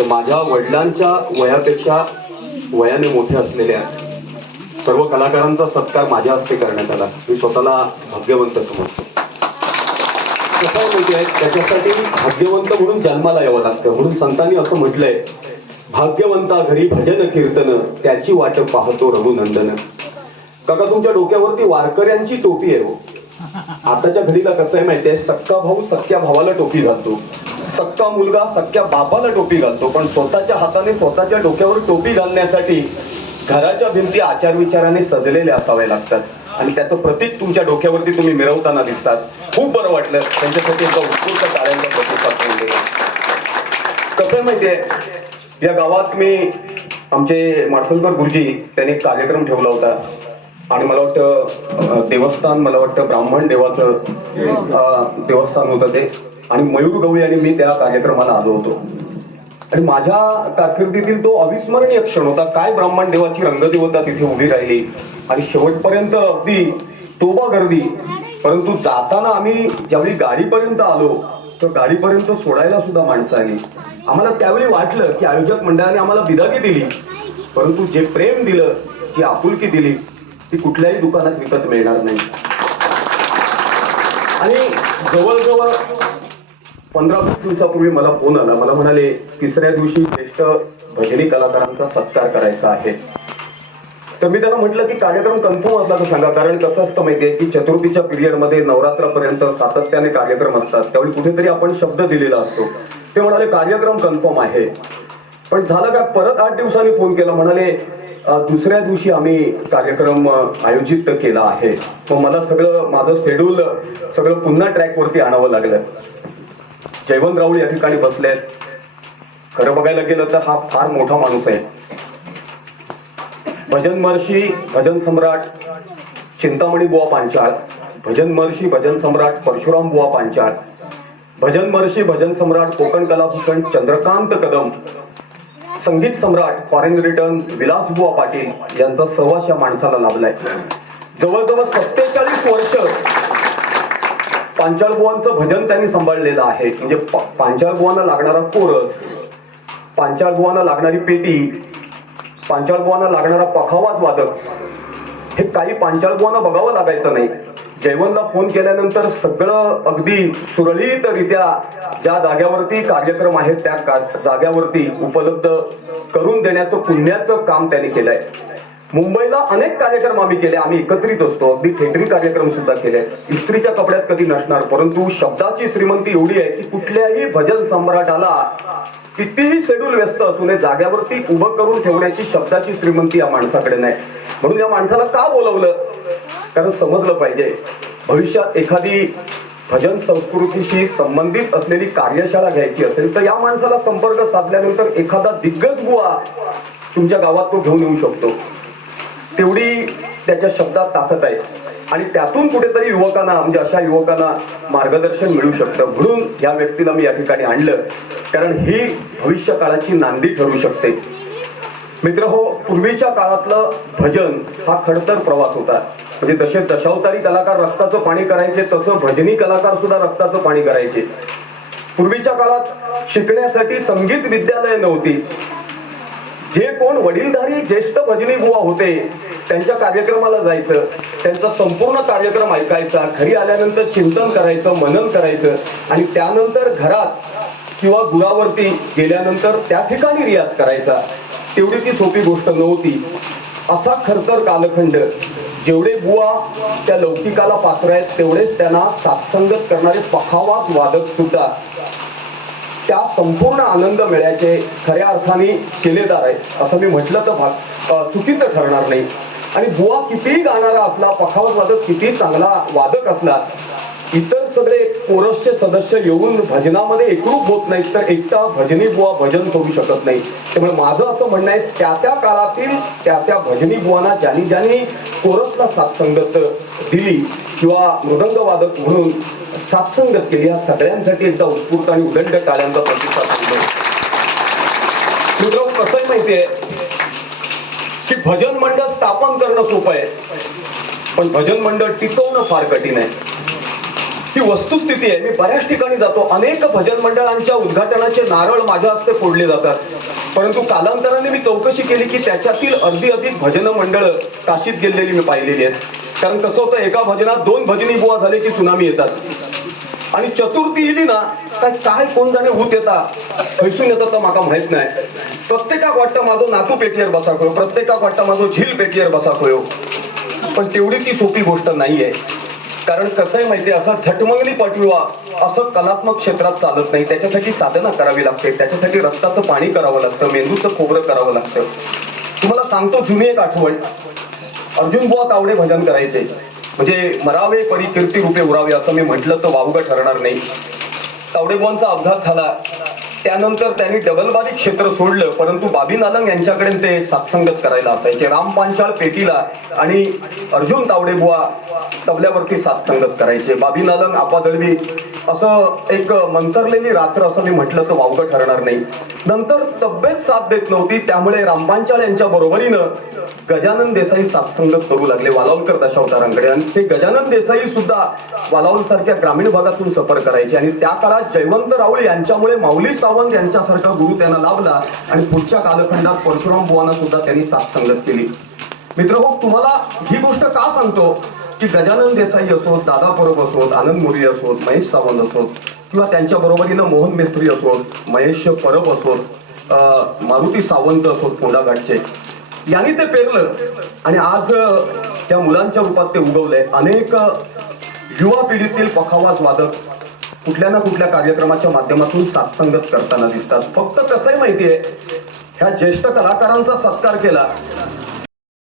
तर माझ्या वडिलांच्या वयापेक्षा वयाने मोठे असलेल्या सर्व कलाकारांचा सत्कार माझ्या हस्ते करण्यात आला. मी स्वतःला भाग्यवंत समजतो. कसं आहे माहिती आहे, त्याच्यासाठी भाग्यवंत म्हणून जन्माला यावं लागतं. म्हणून संतांनी असं म्हटलंय, भाग्यवंता घरी भजन कीर्तन त्याची वाट पाहतो रघुनंदन. काका तुमच्या डोक्यावरती वारकऱ्यांची टोपी आहे हो. आताच्या घडीला कसं आहे माहितीये, सक्का भाऊ सख्या भावाला टोपी घालतो, सक्का मुलगा सख्या बापाला टोपी घालतो, पण स्वतःच्या हाताने स्वतःच्या डोक्यावर टोपी घालण्यासाठी घराच्या भिंती आचार विचाराने सजलेल्या असाव्या लागतात. आणि त्याचं प्रतीक तुमच्या डोक्यावरती तुम्ही मिरवताना दिसतात. खूप बरं वाटलं. त्यांच्यासाठी एका उत्स्फूर्त टाळ्यांचा प्रतिसाद मिळतो. कसं माहितीये, या गावात मी आमचे माडखोलकर गुरुजी त्यांनी एक कार्यक्रम ठेवला होता. आणि मला वाटतं देवस्थान, मला वाटतं ब्राह्मण देवाचं देवस्थान होतं ते. आणि मयूर गवळी आणि मी त्या कार्यक्रमाला आलो होतो. आणि माझ्या कारकिर्दीतील तो अविस्मरणीय क्षण होता. काय ब्राह्मण देवाची रंगदेवता तिथे उभी राहिली आणि शेवटपर्यंत अगदी तोबा गर्दी. परंतु जाताना आम्ही ज्यावेळी गाडीपर्यंत आलो तर गाडीपर्यंत सोडायला सुद्धा माणसं आली. आम्हाला त्यावेळी वाटलं की आयोजक मंडळाने आम्हाला बिदागी दिली, परंतु जे प्रेम दिलं, जी आपुलकी दिली, ती कुठल्याही दुकानात विकत मिळणार नाही. आणि जवळजवळ 15-20 दिवसापूर्वी मला फोन आला. मला म्हणाले, तिसऱ्या दिवशी ज्येष्ठ भजनी कलाकारांचा सत्कार करायचा आहे. तर मी त्यांना म्हटलं की कार्यक्रम कन्फर्म असला तर सांगा. कारण कसं असतं माहितीये की चतुर्थीच्या पिरियडमध्ये नवरात्रापर्यंत सातत्याने कार्यक्रम असतात, त्यावेळी कुठेतरी आपण शब्द दिलेला असतो. ते म्हणाले कार्यक्रम कन्फर्म आहे. पण झालं का, परत 8 दिवसांनी फोन केला. म्हणाले दुसऱ्या दिवशी आम्ही कार्यक्रम आयोजित केला आहे. मग मला सगळं माझं शेड्यूल सगळं पुन्हा ट्रॅकवरती आणावं लागलं. जयवंत राऊळ या ठिकाणी बसलेत. खरं बघायला गेलं तर हा फार मोठा माणूस आहे. भजन महर्षी, भजन सम्राट चिंतामणी बुवा पांचाळ, भजन महर्षी, भजन सम्राट परशुराम बुवा पांचाळ, भजन महर्षी, भजन सम्राट कोकण कलाभूषण चंद्रकांत कदम, संगीत सम्राट फॉरेन रिटर्न विलास बुवा पाटील यांचा सहवास या माणसाला लाभलाय. जवळजवळ 47 वर्ष पांचाळ बुवांचं भजन त्यांनी सांभाळलेलं आहे. म्हणजे पांचाळ बुवांना लागणारा कोरस, पांचाळ बुवांना लागणारी पेटी, पांचाळ बुवांना लागणारा पखावाज वादक, हे काही पांचाळ बुवांना बघावं लागायचं नाही. जयवंतला फोन केल्यानंतर सगळं अगदी सुरळीतरित्या ज्या जाग्यावरती कार्यक्रम आहेत त्या जाग्यावरती उपलब्ध करून देण्याचं पुण्याचं काम त्यांनी केलंय. मुंबईला अनेक कार्यक्रम आम्ही केले, आम्ही एकत्रित असतो, अगदी थिएटरी कार्यक्रम सुद्धा केले. इस्त्रीच्या कपड्यात कधी नसणार, परंतु शब्दाची श्रीमंती एवढी आहे की कुठल्याही भजन सम्राटाला कितीही शेड्यूल व्यस्त असू नये, जाग्यावरती उभं करून ठेवण्याची शब्दाची श्रीमंती या माणसाकडे नाही. म्हणून या माणसाला का बोलवलं, कारण समजलं पाहिजे भविष्यात एखादी भजन संस्कृतीशी संबंधित असलेली कार्यशाळा घ्यायची असेल तर या माणसाला संपर्क साधल्यानंतर एखादा दिग्गज बुवा तुमच्या गावात तो घेऊन येऊ शकतो. तेवढी त्याच्या शब्दात ताकद आहे. आणि त्यातून कुठेतरी युवकांना, म्हणजे अशा युवकांना मार्गदर्शन मिळू शकतं. म्हणून या व्यक्तीला मी या ठिकाणी आणलं, कारण ही भविष्य काळाची नांदी ठरू शकते. मित्र हो, पूर्वीच्या काळातलं भजन हा खडतर प्रवास होता. म्हणजे जसे दशावतारी कलाकार रक्ताचं पाणी करायचे, तसं भजनी कलाकार सुद्धा रक्ताचं पाणी करायचे. पूर्वीच्या काळात शिकण्यासाठी संगीत विद्यालय नव्हती. जे कोण वडीलधारी ज्येष्ठ भजनी बुवा होते त्यांच्या कार्यक्रमाला जायचं, त्यांचा संपूर्ण कार्यक्रम ऐकायचा, घरी आल्यानंतर चिंतन करायचं, मनन करायचं आणि त्यानंतर घरात किंवा गुरावरती गेल्यानंतर त्या ठिकाणी रियाज करायचा. तेवढी ती सोपी गोष्ट नव्हती. असा खरतर कालखंड. जेवढे बुवा त्या लौकिकाला पात्र आहेत तेवढेच त्यांना सात्संगत करणारे पखावाज वादक सुद्धा त्या संपूर्ण आनंद मिळायचे खऱ्या अर्थाने केलेदार आहे. असं मी म्हटलं तर चुकीचं ठरणार नाही. आणि बुवा कितीही गाणारा असला, पखावाज वादक कितीही चांगला वादक असला, इतर सगळे कोरसचे सदस्य येऊन भजनामध्ये एकरूप होत नाहीत तर एकटा भजनी बुवा भजन करू शकत नाही. त्यामुळे माझं असं म्हणणं आहे, त्या त्या काळातील त्या त्या भजनी बुवांना ज्यांनी ज्यांनी कोरसला साथसंगत दिली किंवा मृदंग वादक म्हणून साथसंगत केली, या सगळ्यांसाठी एकदा उत्स्फूर्त आणि उदंड टाळ्यांचा प्रतिसाद मिळतो. मित्रांनो, कसंही माहितीये की भजन मंडळ स्थापन करणं सोपं आहे, पण भजन मंडळ टिकवणं फार कठीण आहे. ही वस्तुस्थिती आहे. मी बऱ्याच ठिकाणी जातो, अनेक भजन मंडळांच्या उद्घाटनाचे नारळ माझ्या हस्ते फोडले जातात, परंतु कालांतराने मी चौकशी केली की त्याच्यातील अर्धी अधिक भजन मंडळ काशीत गेलेली मी पाहिलेली आहेत. कारण कसं होतं, एका भजनात 2 भजनी बुवा झाले की सुनामी येतात आणि चतुर्थी इली ना काय कोण जाणे होत येता खैसून येतं तर माका माहित नाही. प्रत्येकाक वाटतं माझो नातू पेटीवर बसा खोयो, प्रत्येकाक वाटतं माझो झील पेटीवर बसा खोयो, पण तेवढी ती सोपी गोष्ट नाहीये. कारण कसं आहे माहितीये, असं झटमंगली पटविवा असं कलात्मक क्षेत्रात चालत नाही. त्याच्यासाठी साधना करावी लागते, त्याच्यासाठी रक्ताचं पाणी करावं लागतं, मेंदूचं खोबरं करावं लागतं. तुम्हाला सांगतो जुनी एक आठवण. अर्जुन बुवा तावडे भजन करायचे, म्हणजे मरावे परी कीर्ती रूपे उरावे असं मी म्हटलं तर वावगं ठरणार नाही. तावडे बुवांचा अपघात झाला, त्यानंतर त्यांनी डबलबारी क्षेत्र सोडलं, परंतु बाबी नालंग यांच्याकडे ते सात्संगत करायला असायचे. राम पांचाळ पेटीला आणि अर्जुन तावडे बुवा तबल्यावरती सात्संगत करायचे. बाबी नालंग आपादळवी असं एक मंतरलेली रात्र असं मी म्हटलं तर वावगं ठरणार नाही. नंतर तब्येत साथ देत नव्हती, त्यामुळे रामपांचाळ यांच्या बरोबरीनं गजानन देसाई सात्संगत करू लागले वालावलकर दशावतारांकडे. आणि ते गजानन देसाई सुद्धा वालावल सारख्या ग्रामीण भागातून सफर करायचे. आणि त्या काळात जयवंत राऊळ यांच्यामुळे माऊली सावंत यांच्यासारखा गुरु त्यांना लाभला आणि पुढच्या कालखंडात परशुराम बुवांना सुद्धा त्यांनी सात्संगत केली. मित्रहो, तुम्हाला ही गोष्ट का सांगतो की गजानन देसाई असोत, दादा परब असोत, आनंद मोरी असोत, महेश सावंत असोत, किंवा त्यांच्या बरोबरीनं मोहन मेस्त्री असोत, महेश परब असोत, मारुती सावंत असोत फोंडाघाटचे, यांनी ते पेरलं आणि आज त्या मुलांच्या रूपात ते उगवलंय. अनेक युवा पिढीतील पखावाज वादक कुठल्या ना कुठल्या कार्यक्रमाच्या माध्यमातून सात्संगत करताना दिसतात. फक्त कसंही माहितीये, ह्या ज्येष्ठ कलाकारांचा सत्कार केला